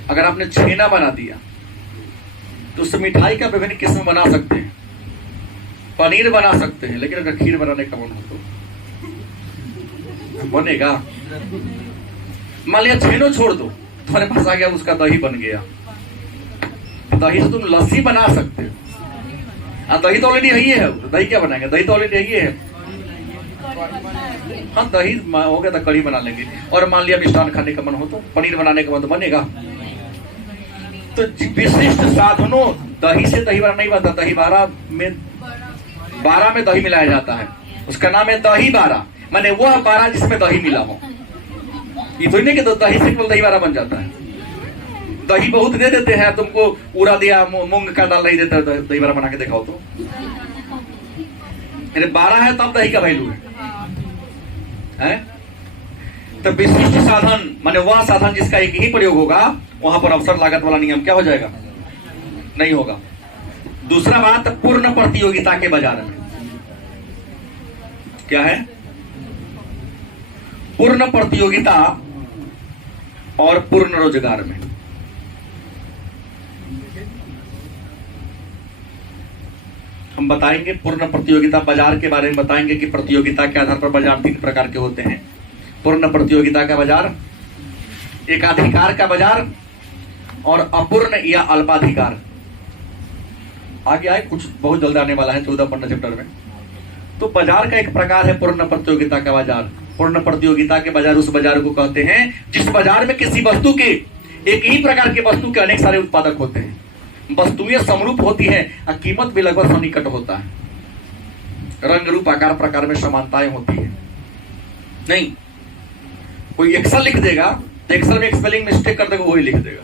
अगर आपने छेना बना दिया तो उससे मिठाई का विभिन्न किस्म बना सकते हैं, पनीर बना सकते हैं, लेकिन अगर खीर बनाने का मन हो तो बनेगा? मान लिया छेनो छोड़ दो, तुम्हारे पास आ गया उसका दही बन गया। दही से तुम लस्सी बना सकते हो। दही तो ऑलरेडी यही है, दही क्या बनाएंगे? दही तो ऑलरेडी यही है। हाँ दही हो गया तो कढ़ी बना लेंगे। और मान लिया मिष्ठान खाने का मन हो तो पनीर बनाने का मन तो बनेगा। तो विशिष्ट साधनों, दही से दही बड़ा नहीं बनता। दही बारा में दही मिलाया जाता है, उसका नाम है दही बारा, माने वह बारा जिसमें दही मिला हो। ये तो नहीं कि तो दही से केवल दही बारा बन जाता है। दही बहुत दे देते हैं, तुमको उड़ा दिया मूंग का दाल नहीं देता, दही बारा बना के दिखाओ तो। अरे 12 है तब दही का वैल्यू है? तो विशिष्ट साधन माने वह साधन जिसका एक ही प्रयोग होगा, वहां पर अवसर लागत वाला नियम क्या हो जाएगा? नहीं होगा। दूसरा बात, पूर्ण प्रतियोगिता के बाजार में क्या है? पूर्ण प्रतियोगिता और पूर्ण रोजगार में। हम बताएंगे पूर्ण प्रतियोगिता बाजार के बारे में, बताएंगे कि प्रतियोगिता के आधार पर बाजार 3 प्रकार के होते हैं। पूर्ण प्रतियोगिता का बाजार, एकाधिकार का बाजार और अपूर्ण या अल्पाधिकार। आगे आए कुछ बहुत जल्द आने वाला है 14-15 चैप्टर में। तो बाजार का एक प्रकार है पूर्ण प्रतियोगिता का बाजार। पूर्ण प्रतियोगिता के बाजार उस बाजार को कहते हैं जिस बाजार में किसी वस्तु के, एक ही प्रकार के वस्तु के अनेक सारे उत्पादक होते हैं, वस्तुएं समरूप होती है और कीमत भी लगभग सन्निकट होता है, रंग रूप आकार प्रकार में समानताएं होती है। नहीं, कोई एक्सेल लिख देगा तो एक्सेल में स्पेलिंग मिस्टेक कर देगा, वही लिख देगा।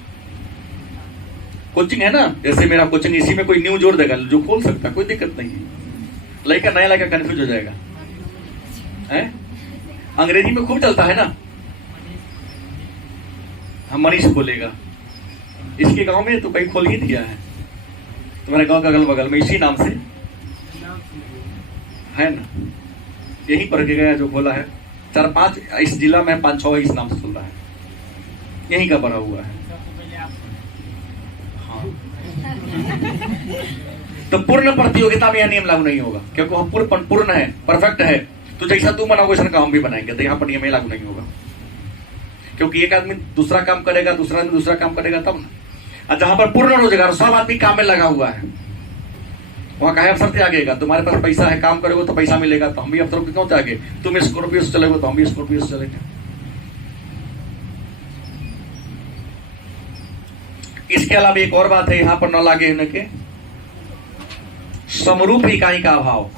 कोचिंग है ना, जैसे मेरा कोचिंग, इसी में कोई न्यू जोड़ देगा जो खोल सकता, कोई दिक्कत नहीं है। लड़का नया लड़का कंफ्यूज हो जाएगा है? अंग्रेजी में खूब चलता है ना, हम मनीष खोलेगा, इसके गांव में तो कहीं खोल ही दिया है, तुम्हारे गांव के अगल बगल में इसी नाम से है ना, यही पर गया जो खोला है। 4-5 इस जिला में, 5-6 इस नाम से खुल रहा है, यही का बना हुआ है। हाँ। तो पूर्ण प्रतियोगिता में यह नियम लागू नहीं होगा, क्योंकि वह पूर्ण है, परफेक्ट है। तो जैसा तू बनाओगे वैसा काम भी बनाएंगे, तो यहाँ पर नियम लागू नहीं होगा, क्योंकि एक आदमी दूसरा काम करेगा, दूसरा आदमी दूसरा काम करेगा तब ना। और जहां पर पूर्ण रोजगार, सब आदमी काम में लगा हुआ है, वहां कहे अवसर त्यागेगा। तुम्हारे पास पैसा है, काम करोगे तो पैसा मिलेगा, तो हम भी अवसर क्यों त्यागे? तुम स्कॉर्पियो से चलेगे तो हम भी स्कॉर्पियो से चलेंगे। इसके अलावा एक और बात है यहां पर न लागे होने के, समरूप इकाई का अभाव।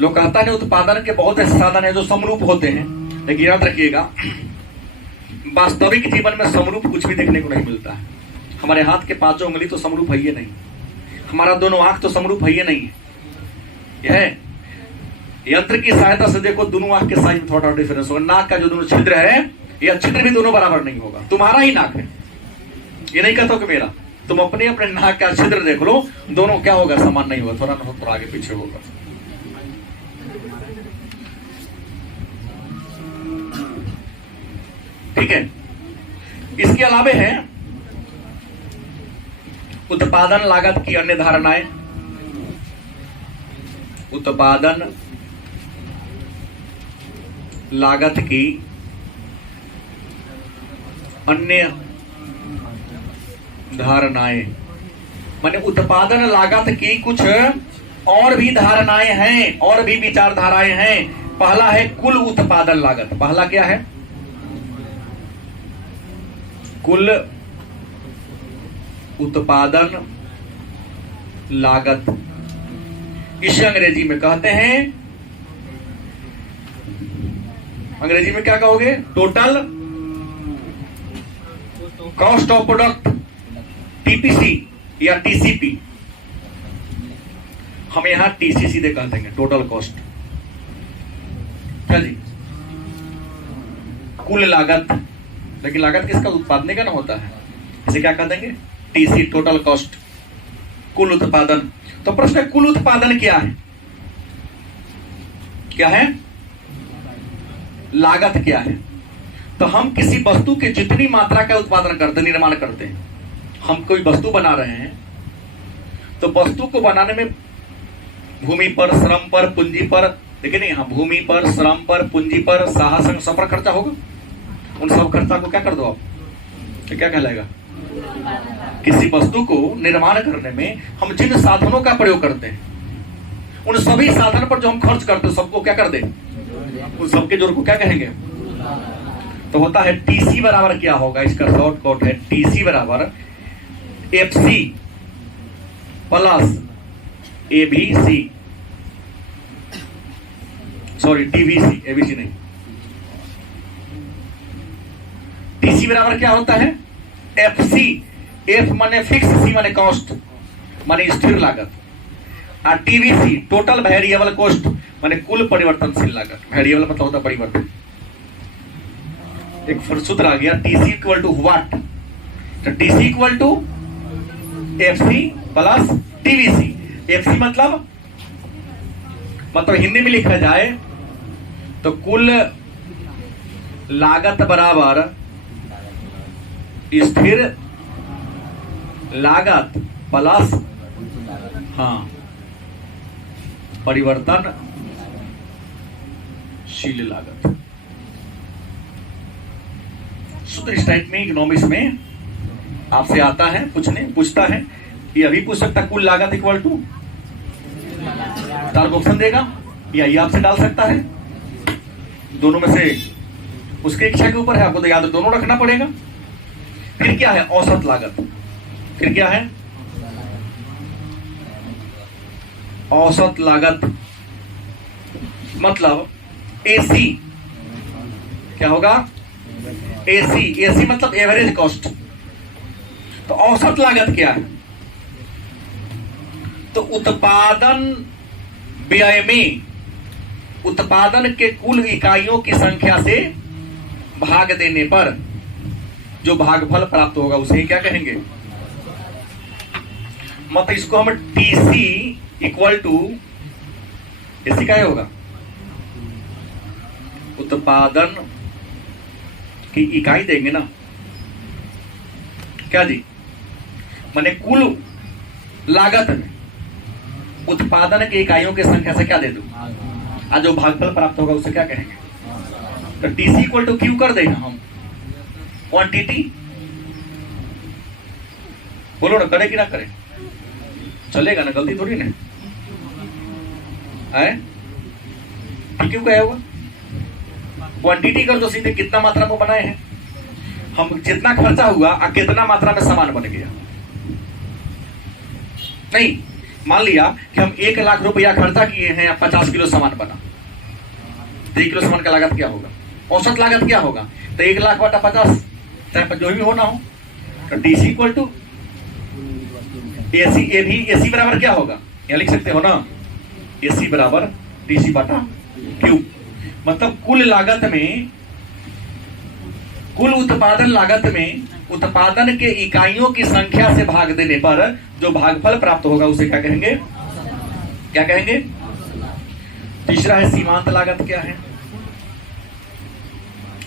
लोग कहता है उत्पादन के बहुत ऐसे साधन है जो समरूप होते हैं, लेकिन याद रखिएगा वास्तविक जीवन में समरूप कुछ भी देखने को नहीं मिलता है। हमारे हाथ के 5 उंगली तो समरूप है ही नहीं, हमारा दोनों आंख तो समरूप है ही नहीं। यह यंत्र की सहायता से देखो, दोनों आंख के साइज में थोड़ा डिफरेंस होगा। नाक का जो दोनों छिद्र है, यह छिद्र भी दोनों बराबर नहीं होगा। तुम्हारा ही नाक है, ये नहीं कहता कि मेरा, तुम अपने अपने नाक का छिद्र देख लो, दोनों क्या होगा? समान नहीं होगा, थोड़ा आगे पीछे होगा। ठीक है। इसके अलावे है उत्पादन लागत की अन्य धारणाएं। उत्पादन लागत की अन्य धारणाएं, माने उत्पादन लागत की कुछ और भी धारणाएं हैं, और भी विचारधाराएं हैं। पहला है कुल उत्पादन लागत। पहला क्या है? कुल उत्पादन लागत। इसे अंग्रेजी में कहते हैं, अंग्रेजी में क्या कहोगे? Total cost of product, TPC या टीसीपी। हम यहां टीसी सीधे कह देंगे, टोटल कॉस्ट। क्या जी? कुल लागत, लेकिन लागत किसका? उत्पादन का ना होता है। इसे क्या कह देंगे? टीसी, टोटल कॉस्ट, कुल उत्पादन। तो प्रश्न है, कुल उत्पादन क्या है? क्या है? लागत क्या है? तो हम किसी वस्तु की जितनी मात्रा का उत्पादन करते, निर्माण करते हैं, हम कोई वस्तु बना रहे हैं, तो वस्तु को बनाने में भूमि पर, श्रम पर, पूंजी पर, देखिए नहीं, भूमि पर, श्रम पर, पूंजी पर, साहस सब पर खर्चा होगा। उन सब खर्चा को क्या कर दो आप, तो क्या कहलाएगा? किसी वस्तु को निर्माण करने में हम जिन साधनों का प्रयोग करते हैं, उन सभी साधन पर जो हम खर्च करते हैं, सबको क्या कर दे? उन सबके जोड़ को क्या कहेंगे? तो होता है टीसी बराबर क्या होगा? इसका शॉर्टकट है टीसी बराबर FC plus ABC, sorry TVC, ABC नहीं। टीसी बराबर क्या होता है? एफसी, एफ माने फिक्स, सी माने कॉस्ट, माने स्थिर लागत, और टीवीसी टोटल वेरिएबल कॉस्ट, माने कुल परिवर्तनशील लागत। वेरिएबल मतलब होता परिवर्तन। एक सूत्र आ गया, टीसी इक्वल टू व्हाट? तो TC equal to FC plus TVC. FC मतलब हिंदी में लिखा जाए तो कुल लागत बराबर स्थिर लागत प्लस परिवर्तनशील लागत। सूत्र इस टाइप में इकोनॉमिक्स में आपसे आता है, पूछता है, ये अभी पूछ सकता है कुल लागत इक्वल टू, चार ऑप्शन देगा, या ये आपसे डाल सकता है, दोनों में से उसके इच्छा के ऊपर है, आपको तो याद दोनों रखना पड़ेगा। फिर क्या है? औसत लागत। फिर क्या है? औसत लागत मतलब एसी। क्या होगा? एसी मतलब एवरेज कॉस्ट। तो औसत लागत क्या है? तो उत्पादन व्यय में उत्पादन के कुल इकाइयों की संख्या से भाग देने पर जो भागफल प्राप्त होगा उसे ही क्या कहेंगे? मतलब इसको हम टीसी इक्वल टू एसी क्या होगा? उत्पादन की इकाई देंगे ना, क्या जी? माने कुल लागत में उत्पादन की इकाइयों की संख्या से क्या दे दूं, आज जो भागफल प्राप्त होगा उसे क्या कहेंगे? तो टीसी इक्वल टू क्यू कर देना हम, क्वांटिटी। बोलो ना, करे कि ना करे? चलेगा ना, गलती थोड़ी ना है। क्यों कहे होगा? क्वांटिटी कर दो सीधे, कितना मात्रा में बनाए हैं हम, जितना खर्चा हुआ और कितना मात्रा में सामान बन गया। नहीं, मान लिया कि हम 1 लाख रुपया खर्चा किए हैं, 50 किलो सामान बना, तो 1 किलो सामान का लागत क्या होगा? औसत लागत क्या होगा? तो 1 लाख बटा 50, चाहे जो भी होना हो। तो DC equal to AC. AC बराबर क्या होगा? यहां लिख सकते हो ना, एसी बराबर डीसी बटा क्यू। मतलब कुल लागत में, कुल उत्पादन लागत में उत्पादन के इकाइयों की संख्या से भाग देने पर जो भागफल प्राप्त होगा उसे क्या कहेंगे? क्या कहेंगे? तीसरा है सीमांत लागत। क्या है?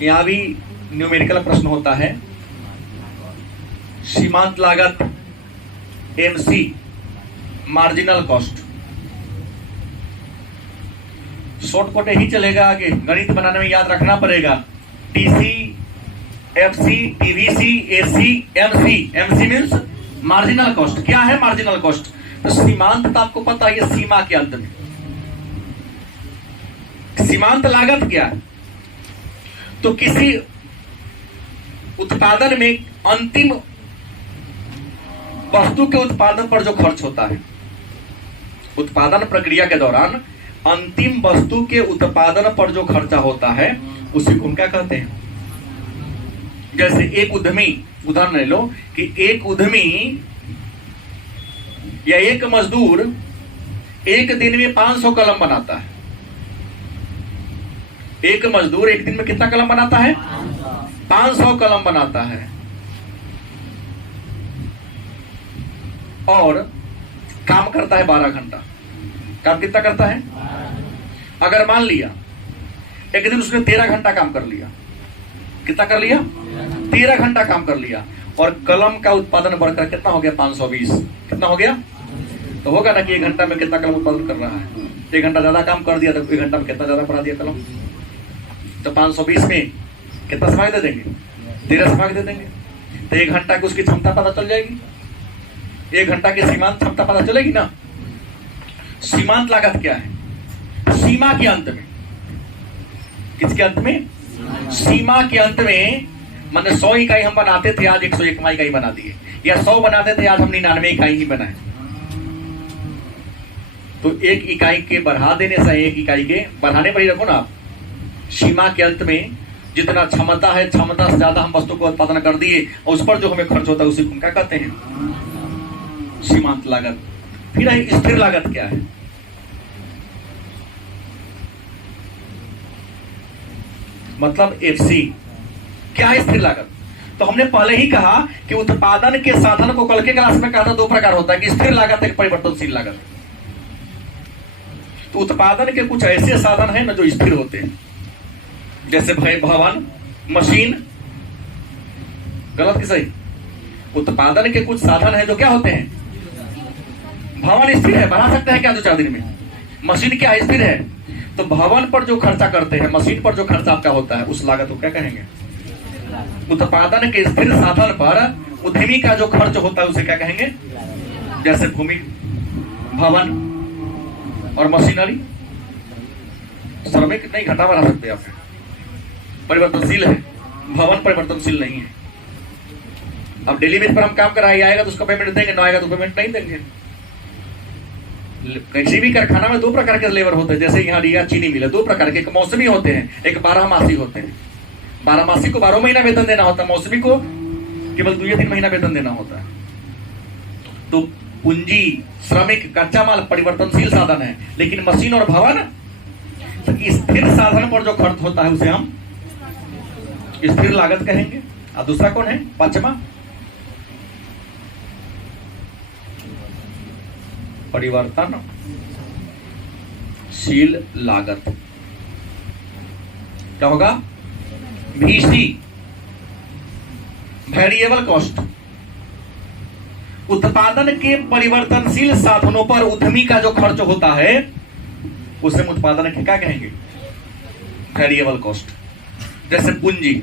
यहां भी न्यूमेरिकल प्रश्न होता है। सीमांत लागत एमसी, मार्जिनल कॉस्ट। शॉर्टकट ही चलेगा, आगे गणित बनाने में याद रखना पड़ेगा। TC, FC, TVC, AC, MC. MC means marginal cost. क्या है मार्जिनल कॉस्ट? तो सीमांत तो आपको पता है, ये सीमा के अंत में। सीमांत लागत क्या है? तो किसी उत्पादन में अंतिम वस्तु के उत्पादन पर जो खर्च होता है, उत्पादन प्रक्रिया के दौरान अंतिम वस्तु के उत्पादन पर जो खर्चा होता है उसी को हम क्या कहते हैं? जैसे एक उद्यमी, उदाहरण ले लो कि एक उद्यमी या एक मजदूर एक दिन में 500 कलम बनाता है। एक मजदूर एक दिन में कितना कलम बनाता है? 500 कलम बनाता है। और काम करता है 12 घंटा। काम कितना करता है? अगर मान लिया एक दिन उसने 13 घंटा काम कर लिया। कितना कर लिया? 13 घंटा काम कर लिया। और कलम का उत्पादन बढ़कर कितना हो गया? 520। कितना हो गया? तो होगा ना कि 1 घंटा में कितना कलम उत्पादन कर रहा है। 1 घंटा ज्यादा काम कर दिया तो 1 घंटा में कितना ज्यादा बढ़ा दिया कलम। तो 520 में कितना समय दे देंगे? 13 समय दे देंगे। तो 1 घंटा की उसकी क्षमता पता चल जाएगी। 1 घंटा की सीमांत क्षमता पता चलेगी ना। सीमांत लागत क्या है? सीमा के अंत में। किसके अंत में? सीमा के अंत में। माने 100 इकाई हम बनाते थे, आज 101 इकाई बना दिए, या 100 बनाते थे, आज हम 99 इकाई ही बनाए। तो 1 इकाई के बढ़ा देने से 1 इकाई के बढ़ाने पर ही रखो ना आप। सीमा के अंत में जितना क्षमता है, क्षमता से ज्यादा हम वस्तु को उत्पादन कर दिए और उस पर जो हमें खर्च होता है उसी को क्या कहते हैं? सीमांत लागत। फिर स्थिर लागत क्या है? मतलब एफसी। क्या है स्थिर लागत? तो हमने पहले ही कहा कि उत्पादन के साधन को कल के क्लास में कहा था 2 प्रकार होता है कि स्थिर लागत, एक परिवर्तनशील लागत। तो उत्पादन के कुछ ऐसे साधन हैं ना जो स्थिर होते हैं, जैसे भवन, मशीन। गलत कि सही? उत्पादन के कुछ साधन हैं जो क्या होते हैं? भवन स्थिर है, बना सकते हैं क्या 2-4 दिन में। मशीन क्या है? स्थिर है। तो भवन पर जो खर्चा करते हैं, मशीन पर जो खर्चा आपका होता है, उस लागत को क्या कहेंगे? उत्पादन के स्थिर साधन पर उद्यमी का जो खर्च होता है उसे क्या कहेंगे? जैसे भूमि, भवन और मशीनरी। श्रमिक नहीं घटा बना सकते आप, परिवर्तनशील है। भवन परिवर्तनशील नहीं है। अब डेली बेस पर हम काम कराए, आएगा तो उसका पेमेंट देंगे, ना आएगा तो पेमेंट नहीं देंगे। किसी भी कारखाना में 2 प्रकार के लेबर होते हैं। जैसे यहाँ रिया चीनी मिल है, 2 प्रकार के, एक मौसमी होते हैं, एक 12मासी होते हैं। 12मासी को 12 महीना वेतन देना होता है, मौसमी को केवल 2-3 महीना वेतन देना होता है। तो पूंजी, श्रमिक, कच्चा माल परिवर्तनशील साधन है, लेकिन मशीन और भवन तो स्थिर साधन पर जो खर्च होता है उसे हम स्थिर लागत कहेंगे। और दूसरा कौन है? 5वां परिवर्तनशील लागत। क्या होगा? VC, variable cost. उत्पादन के परिवर्तनशील साधनों पर उद्यमी का जो खर्च होता है उसे हम उत्पादन के क्या कहेंगे? Variable cost. जैसे पूंजी,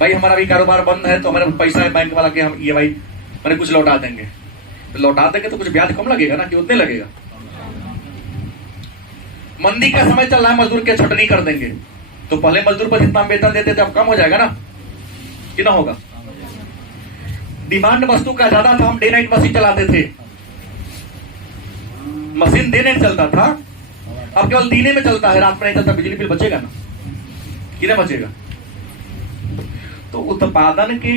भाई हमारा भी कारोबार बंद है तो हमारे पैसा है बैंक वाला के, हम ये भाई मैंने कुछ लौटा देंगे। तो लौटा देंगे तो कुछ ब्याज कम लगेगा ना, कि उतने लगेगा। मंदी का समय चल रहा है, मजदूर के छटनी कर देंगे, तो पहले मजदूर पर जितना वेतन देते थे अब कम हो जाएगा ना, कि ना होगा? डिमांड वस्तु का ज्यादा था, हम डे नाइट मशीन चलाते थे। मशीन डे नाइट चलता था, अब केवल दिने में चलता है, रात में नहीं चलता। बिजली बिल बचेगा ना, कि नहीं बचेगा? तो उत्पादन के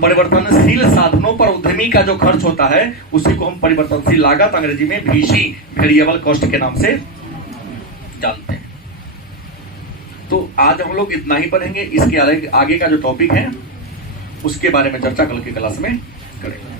परिवर्तनशील साधनों पर उद्यमी का जो खर्च होता है उसी को हम परिवर्तनशील लागत, अंग्रेजी में VC, वेरिएबल कॉस्ट के नाम से जानते हैं। तो आज हम लोग इतना ही पढ़ेंगे। इसके आगे का जो टॉपिक है उसके बारे में चर्चा कल की क्लास में करेंगे।